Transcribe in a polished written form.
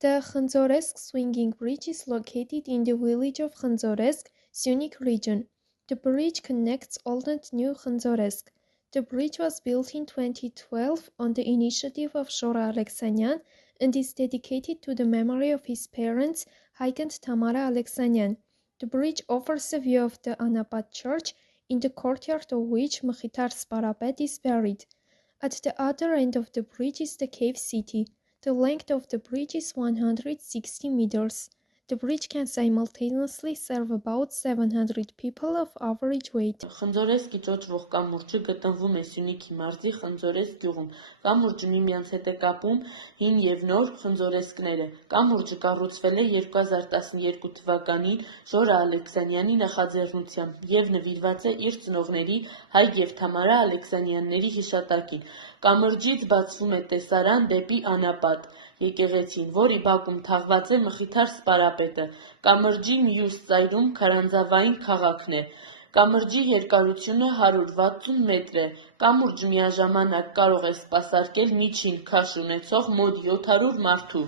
The Khanzoresk swinging bridge is located in the village of Khanzoresk, Syunik region. The bridge connects old and new Khanzoresk. The bridge was built in 2012 on the initiative of Shora Aleksanyan and is dedicated to the memory of his parents, Haik and Tamara Aleksanyan. The bridge offers a view of the Anapat church, in the courtyard of which Mkhitar Sparapet is buried. At the other end of the bridge is the cave city. The length of the bridge is 160 meters. The bridge can simultaneously serve about 700 people of average weight. Խնձորեսկի ճոճվող կամուրջը գտնվում է Սյունիքի մարզի Խնձորեսկ գյուղում։ Կամուրջը միմյանց հետ է կապում հին եւ նոր խնձորեսկները։ Կամուրջը կառուցվել է 2012 թվականին Ժորա Ալեքսանյանի նախաձեռնությամբ եւ նվիրված է իր ծնողների Հայկ եւ Թամարա Ալեքսանյանների հիշատակին։ Կամրջից բացվում է տեսարան դեպի Անապատ եկեղեցին, որի բակում թաղված է Մխիթար Սպարապետը։ Կամրջի մյուս ծայրում քարանձավային քաղաքն է։ Կամրջի երկարությունը 160 մետր է։ Կամուրջ միաժամանակ կարող է սպասարկել միջին քաշ ունեցող մոտ 700 մարդու։